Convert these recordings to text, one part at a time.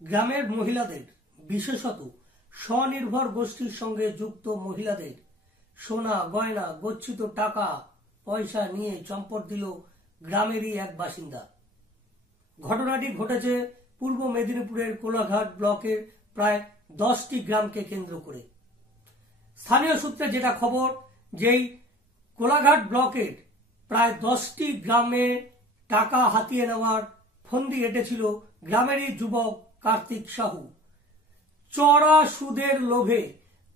গ্রামের মহিলাদের, বিশেষত স্বনির্ভর গোষ্ঠীর সঙ্গে যুক্ত মহিলাদের সোনা গয়না গচ্ছিত টাকা পয়সা নিয়ে চম্পট দিল গ্রামেরই এক বাসিন্দা। ঘটনাটি ঘটেছে পূর্ব মেদিনীপুরের কোলাঘাট ব্লকের প্রায় 10টি গ্রামকে কেন্দ্র করে। স্থানীয় সূত্রে যেটা খবর, যেই কোলাঘাট ব্লকের প্রায় 10টি গ্রামে টাকা হাতিয়ে নেওয়ার ফন্দি এঁটেছিল গ্রামেরই যুবক কার্তিক সাহু। চড়া সুদের লোভে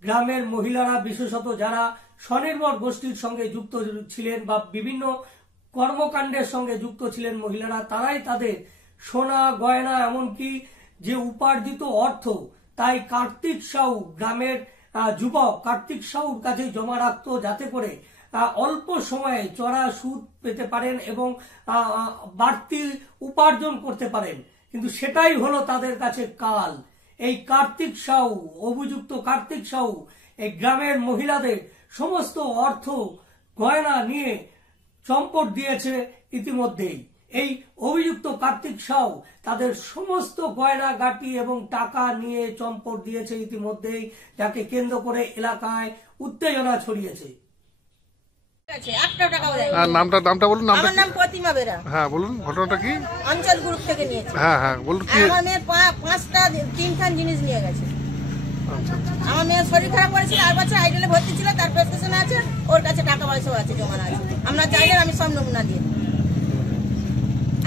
গ্রামের মহিলারা, বিশেষত যারা স্বনির্ভর গোষ্ঠীর সঙ্গে যুক্ত ছিলেন বা বিভিন্ন কর্মকাণ্ডের সঙ্গে যুক্ত ছিলেন মহিলারা, তারাই তাদের সোনা গয়না এমনকি যে উপার্জিত অর্থ তাই কার্তিক সাহু, গ্রামের যুবক কার্তিক সাহুর কাছে জমা রাখতো, যাতে করে অল্প সময়ে চড়া সুদ পেতে পারেন এবং বাড়তি উপার্জন করতে পারেন। কিন্তু সেটাই হলো তাদের কাছে কাল। এই কার্তিক সাহু, অভিযুক্ত কার্তিক সাহু এই গ্রামের মহিলাদের সমস্ত অর্থ গয়না নিয়ে চম্পট দিয়েছে ইতিমধ্যেই। এই অভিযুক্ত কার্তিক সাহু তাদের সমস্ত গয়না গাটি এবং টাকা নিয়ে চম্পট দিয়েছে ইতিমধ্যেই, যাকে কেন্দ্র করে এলাকায় উত্তেজনা ছড়িয়েছে। নামটা বলুন। আমার নাম প্রতিমা বেরা। হ্যাঁ বলুন, ঘটনাটা কি? অঞ্চল গ্রুপ থেকে নিয়েছে। হ্যাঁ বলুন। আমার মেয়ের 5-3 জিনিস নিয়ে গেছে। আমার মেয়ের শরীর খারাপ করেছিল, 8 বছর আইডলে ভর্তি ছিল, তার প্রেসক্রিপশন আছে, ওর কাছে টাকা পয়সাও আছে, জমা আছে। আমরা চাইলে আমি সব নমুনা দিয়ে,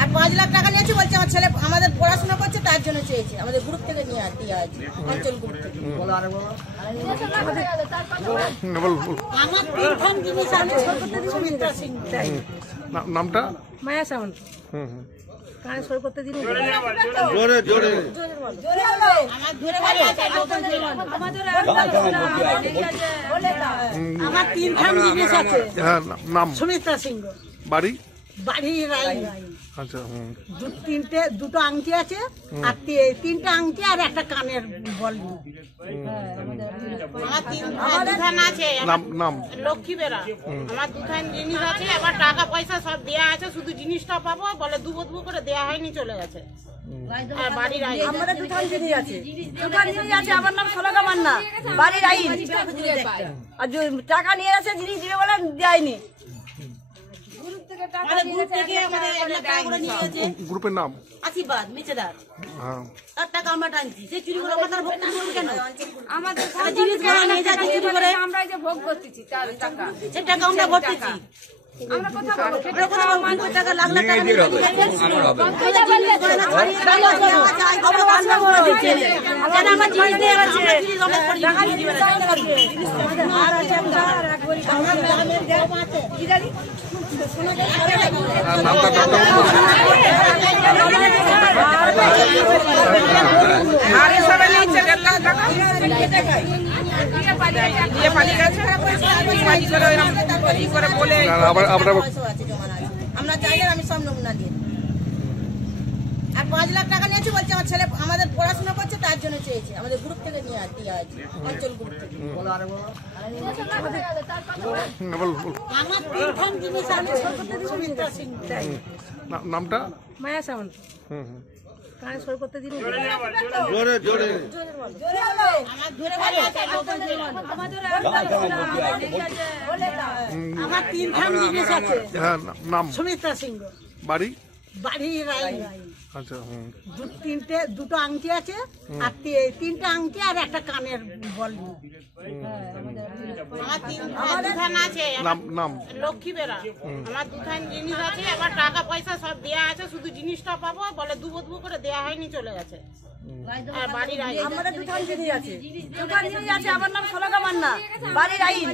আর 5 লাখ টাকা নিয়েছে, বলছে আমার ছেলে আমাদের পড়াশোনা করছে তার জন্য চেয়েছে। আমাদের গ্রুপ থেকে নিয়ে দেওয়া আছে, অঞ্চল গ্রুপ থেকে। আমার 3 জিনিস আমি সুমিত্রা সিং। নামটা? মায়া সামন্ত। কানে সই করতে দিন। জোরে জোরে আমার 3 জিনিস আছে। নাম? সুমিত্রা সিংহ। বাড়ি? বাড়ি রাই। আচ্ছা। দুটো আংটি আছে, আর 3টা আংটি আর একটা কানের বল। নাম? লক্ষ্মী বেরা। আমার 2 জিনিস আছে, আবার টাকা পয়সা সব দেয়া আছে, শুধু জিনিসটা পাবো বলে দুবো করে দেয়া হয়নি, চলে গেছে। আর বাড়ির আইন আমাদের 2 জিনিস আছে। 2 জিনিস আছে। আমার নাম সোনাকা মান্না, বাড়ির আইন। আর টাকা নিয়ে আছে, জিনিস দিবে বলে দেয়নি। গ্রুপের নাম? আশীর্বাদ মিচেদার। তার টাকা আমরা টানছি, সে চুরি করে আমরা তার ভোগ করবো কেন? আমাদের জিনিস নিয়ে যা চুরি করে আমরা যে ভোগ করতেছি, সে টাকা আমরা ভরতেছি। আমরা কথা বলবো, টাকা লাখ লাখ টাকা নিয়ে আমার জিনিস দিয়ে আমরা চাইলে আমি সব নমুনা দিয়ে, আর 5 লাখ টাকা নিয়েছে, বলছে আমার ছেলে আমাদের পড়াশোনা করছে তার জন্য চেয়েছে। আমাদের গ্রুপ থেকে নিয়ে দেওয়া আছে, অঞ্চল গ্রুপ থেকে। আমার 3 জিনিস আমি সুমিত্রা সিং। নামটা? মায়া সামন্ত। কানে সই করতে দিন। জোরে জোরে আমার 3 জিনিস আছে। নাম? সুমিত্রা সিংহ। বাড়ি? বাড়ি রাই। আচ্ছা। দুটো আংটি আছে, আর 3টা আংটি আর একটা কানের বল। নাম? লক্ষ্মী বেরা। আমার 2 জিনিস আছে, আবার টাকা পয়সা সব দেয়া আছে, শুধু জিনিসটা পাবো বলে দুবো করে দেয়া হয়নি, চলে গেছে। আর বাড়ির আইন আমাদের 2 জিনিস আছে। 2 জিনিস আছে। আমার নাম সোনাকা মান্না, বাড়ির আইন।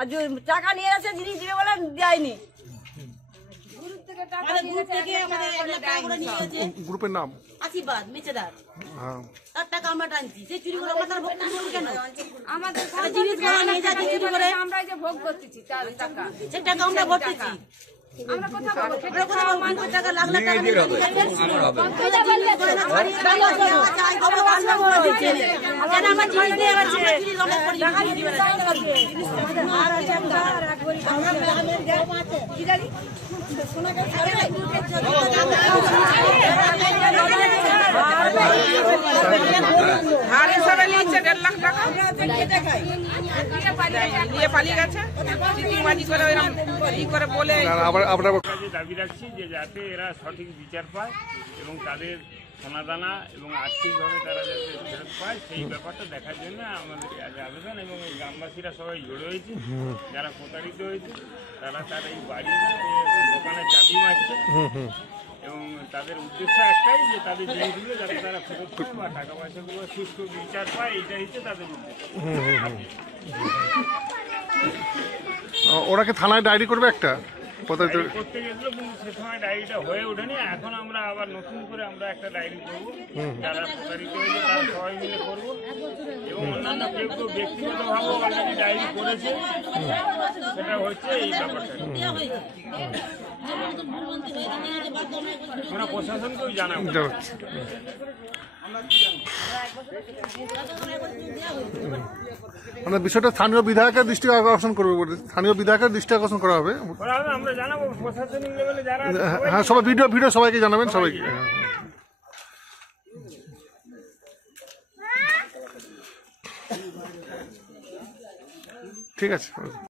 আর টাকা নিয়ে আছে, জিনিস দিবে বলে দেয়নি। গ্রুপের নাম? আশীর্বাদ মিচেদার। তার টাকা আমরা টানছি, সে চুরি করে আমরা তার ভোগ করবো কেন? আমাদের জিনিস নিয়ে যা চুরি করে আমরা যে ভোগ করতেছি, সে টাকা আমরা ভরতেছি। আমরা কথা বলবো, টাকা লাখ লাখ টাকা নিয়ে আমার জিনিস দিয়ে আছে। 1.5 লাখ টাকা নিয়ে পালিয়ে গেছে। চিটিংবাজি করে ওইরকম ই করে বলে আবার আপনার কাজে দাবি রাখছি যে যাতে এরা সঠিক বিচার পায় এবং তাদের সোনাদানা এবং আর্থিকভাবে তারা যাতে ফেরত পায় সেই ব্যাপারটা দেখার জন্য আমাদের আজ আবেদন। এবং এই গ্রামবাসীরা সবাই জড়ো হয়েছে, যারা প্রতারিত হয়েছে তারা তার এই বাড়ি দোকানে চাবি মারছে এবং তাদের উদ্দেশ্য একটাই যে তাদের জিনিসগুলো যাতে তারা ফেরত পায় বা টাকা পয়সাগুলো সুষ্ঠু বিচার পায়, এইটাই হচ্ছে তাদের উদ্দেশ্য। ওরা কি থানায় ডায়েরি করবে একটা প্রতারিত? করতে গেছিল কিন্তু সে সময় ডায়েরিটা হয়ে ওঠেনি। এখন আমরা আবার নতুন করে আমরা একটা ডায়েরি করবো, যারা প্রতারিত হয়েছে তারা সবাই মিলে করবো এবং অন্যান্য কেউ কেউ ব্যক্তিগতভাবে অলরেডি ডায়েরি করেছে। সেটা হচ্ছে এই ব্যাপারটা আমরা প্রশাসনকেও জানাবো। মানে বিষয়টা স্থানীয় বিধায়কের দৃষ্টি আকর্ষণ করবে, স্থানীয় বিধায়কের দৃষ্টি আকর্ষণ করা হবে। আমরা জানাবো প্রশাসনিক লেভেলে যারা হ্যাঁ, সবাই ভিডিও সবাইকে জানাবেন, সবাইকে। ঠিক আছে।